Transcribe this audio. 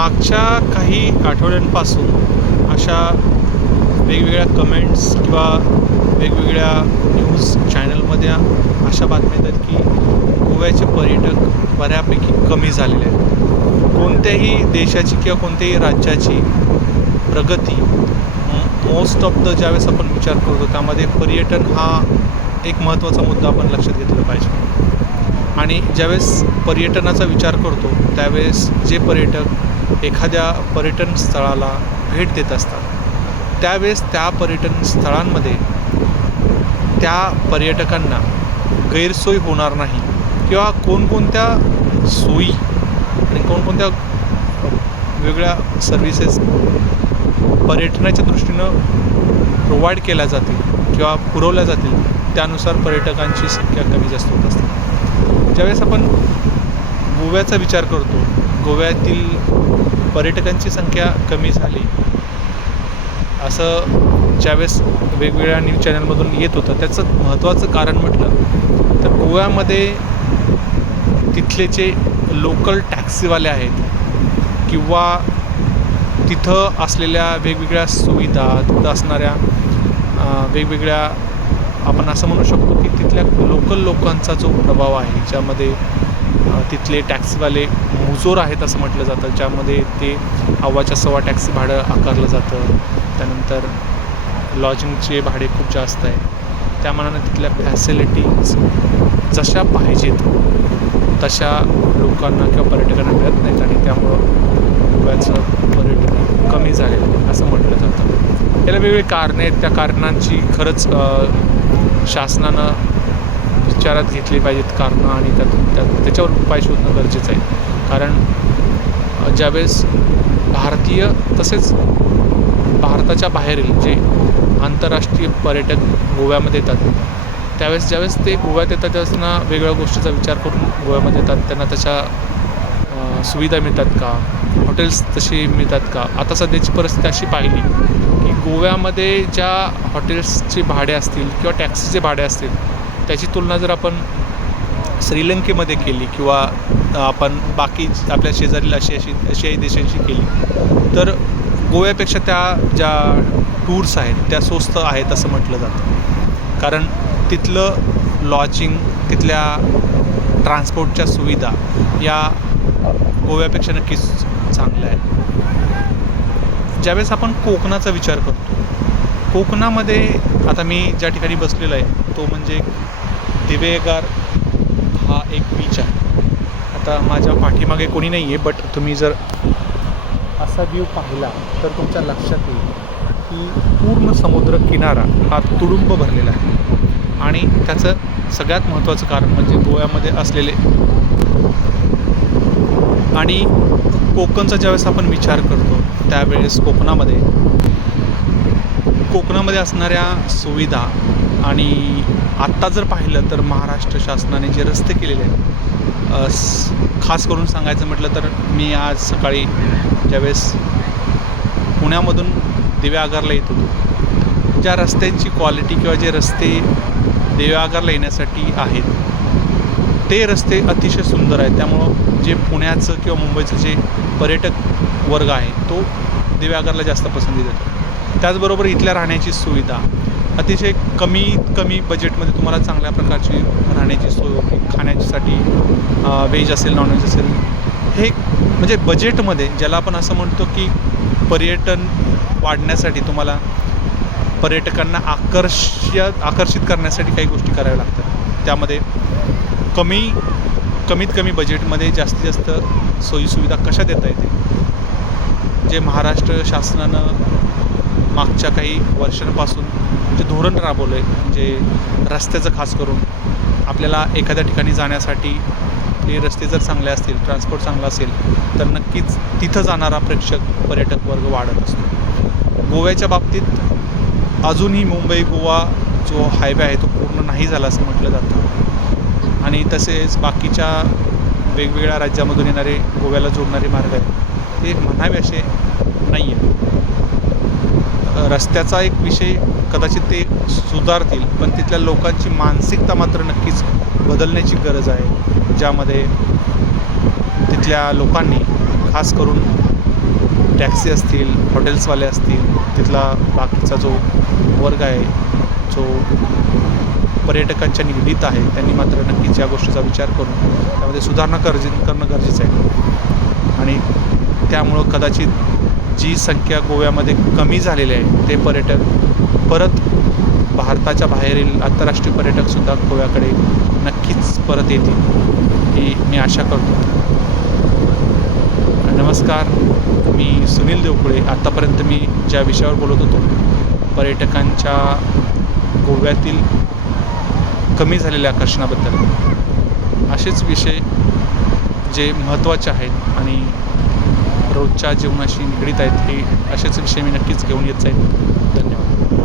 मागच्या काही आठवड्यांपासून अशा वेगवेगळ्या कमेंट्स किंवा वेगवेगळ्या न्यूज चॅनलमध्ये अशा बातम्या येतात की गोव्याचे पर्यटक बऱ्यापैकी कमी झालेले आहेत. कोणत्याही देशाची किंवा कोणत्याही राज्याची प्रगती मोस्ट ऑफ द ज्यावेळेस आपण विचार करतो त्यामध्ये पर्यटन हा एक महत्त्वाचा मुद्दा आपण लक्षात घेतला पाहिजे. आणि ज्यावेळेस पर्यटनाचा विचार करतो त्यावेळेस जे पर्यटक एखाद्या पर्यटन स्थळाला भेट देत असतात त्यावेळेस त्या पर्यटन स्थळांमध्ये त्या पर्यटकांना गैरसोय होणार नाही किंवा कोणकोणत्या सोयी आणि कोणकोणत्या वेगळ्या सर्विसेस पर्यटनाच्या दृष्टीनं प्रोव्हाइड केल्या जातील किंवा पुरवल्या जातील त्यानुसार पर्यटकांची संख्या कमी जास्त होत असते. ज्यावेळेस आपण गोव्याचा विचार करतो गोव्यातील पर्यटकांची संख्या कमी झाली. असं ज्यावेळेस वेगवेगळ्या न्यूज चॅनलमधून येत होतं त्याचं महत्त्वाचं कारण म्हटलं तर गोव्यामध्ये तिथले जे लोकल टॅक्सीवाले आहेत किंवा तिथं असलेल्या वेगवेगळ्या सुविधा तिथं असणाऱ्या वेगवेगळ्या आपण असं म्हणू शकतो की तिथल्या लोकल लोकांचा जो प्रभाव आहे ज्यामध्ये तिथले टॅक्सीवाले मुजोर आहेत असं म्हटलं जातं ज्यामध्ये ते अव्वाच्या सव्वा टॅक्सी भाडं आकारलं जातं त्यानंतर लॉजिंगचे भाडे खूप जास्त आहे. त्या मानाने तिथल्या फॅसिलिटीज जशा पाहिजेत तशा लोकांना किंवा पर्यटकांना मिळत नाहीत आणि त्यामुळं गोव्याचं पर्यटन कमी झालेलं आहे असं म्हटलं जातं. याला वेगवेगळी कारणे आहेत त्या कारणांची खरंच शासनानं विचारात घेतली पाहिजेत कारणं आणि त्यातून त्या त्याच्यावर उपाय शोधणं गरजेचं आहे. कारण ज्यावेळेस भारतीय तसेच भारताच्या बाहेरील जे आंतरराष्ट्रीय पर्यटक गोव्यामध्ये येतात त्यावेळेस ज्यावेळेस ते गोव्यात येतात त्यावेळेस त्यांना वेगवेगळ्या गोष्टीचा विचार करून गोव्यामध्ये येतात त्यांना त्याच्या सुविधा मिळतात का? हॉटेल्स तशी मिळतात का? आता सध्याची परिस्थिती अशी पाहिली की गोव्यामध्ये ज्या हॉटेल्सचे भाडे असतील किंवा टॅक्सीचे भाडे असतील त्याची तुलना जर आपण श्रीलंकेमध्ये केली किंवा आपण बाकी आपल्या शेजारील अशी आशियाई देशांशी केली तर गोव्यापेक्षा त्या ज्या टूर्स आहेत त्या स्वस्त आहेत असं म्हटलं जातं. कारण तिथलं लॉजिंग तिथल्या ट्रान्सपोर्टच्या सुविधा या गोव्यापेक्षा नक्कीच चांगल्या आहेत. ज्यावेळेस आपण कोकणाचा विचार करतो कोकणामध्ये आता मी ज्या ठिकाणी बसलेलो आहे तो म्हणजे दिवेगार हा एक बीच आहे. आता माझ्या पाठीमागे कोणी नाही आहे बट तुम्ही जर असा व्ह्यू पाहिला तर तुमच्या लक्षात येईल की पूर्ण समुद्र किनारा हा तुडुंब भरलेला आहे. आणि त्याचं सगळ्यात महत्त्वाचं कारण म्हणजे गोव्यामध्ये असलेले आणि कोकणचा ज्यावेळेस आपण विचार करतो त्यावेळेस कोकणामध्ये कोकणामध्ये असणाऱ्या सुविधा आणि आत्ता जर पाहिलं तर महाराष्ट्र शासनाने जे रस्ते केलेले आहेत खास करून सांगायचं म्हटलं तर मी आज सकाळी ज्यावेळेस पुण्यामधून दिव्यागारला येत होतो ज्या रस्त्यांची क्वालिटी किंवा जे रस्ते दिव्यागारला येण्यासाठी आहेत ते रस्ते अतिशय सुंदर आहेत. त्यामुळं जे पुण्याचं किंवा मुंबईचं जे पर्यटक वर्ग आहे तो दिव्यागारला जास्त पसंती देतो. त्याचबरोबर इथल्या राहण्याची सुविधा. अतिशय कमीत कमी बजेटमध्ये तुम्हाला चांगल्या प्रकारची राहण्याची सोय खाण्यासाठी व्हेज असेल नॉनव्हेज असेल. हे म्हणजे बजेटमध्ये ज्याला आपण असं म्हणतो की पर्यटन वाढण्यासाठी तुम्हाला पर्यटकांना आकर्ष आकर्षित करण्यासाठी काही गोष्टी कराव्या लागतात. त्यामध्ये कमी कमीत कमी बजेटमध्ये जास्तीत जास्त सोयीसुविधा कशा देता येतील? जे महाराष्ट्र शासनानं मागच्या काही वर्षांपासून जे धोरण राबवलं आहे म्हणजे रस्त्याचं खास करून आपल्याला एखाद्या ठिकाणी जाण्यासाठी ते रस्ते जर चांगले असतील ट्रान्सपोर्ट चांगला असेल तर नक्कीच तिथं जाणारा प्रेक्षक पर्यटक वर्ग वाढत असतो. गोव्याच्या बाबतीत अजूनही मुंबई गोवा जो हायवे आहे तो पूर्ण नाही झाला असं म्हटलं जातं. आणि तसेच बाकीच्या वेगवेगळ्या राज्यामधून येणारे गोव्याला जोडणारे मार्ग आहेत ते म्हणावे असे नाही आहे रस्त्याचा एक विषय कदाचित ते सुधारतील पण तिथल्या लोकांची मानसिकता मात्र नक्कीच बदलण्याची गरज आहे. ज्यामध्ये तिथल्या लोकांनी खास करून टॅक्सी असतील हॉटेल्सवाले असतील तिथला बाकीचा जो वर्ग आहे जो पर्यटकांच्या निगडीत आहे त्यांनी मात्र नक्कीच या गोष्टीचा विचार करून त्यामध्ये सुधारणा गरजे करणं गरजेचं आहे. आणि त्यामुळं कदाचित जी संख्या गोव्यामध्ये कमी झालेली आहे ते पर्यटक परत भारताच्या बाहेरील आंतरराष्ट्रीय पर्यटकसुद्धा गोव्याकडे नक्कीच परत येतील ही मी आशा करतो. नमस्कार मी सुनील देवकुळे. आत्तापर्यंत मी ज्या विषयावर बोलत होतो पर्यटकांच्या गोव्यातील कमी झालेल्या आकर्षणाबद्दल. असेच विषय जे महत्त्वाचे आहेत आणि रोजच्या जीवनाशी निगडीत आहेत हे असेच विषय मी नक्कीच घेऊन येत जाईल धन्यवाद.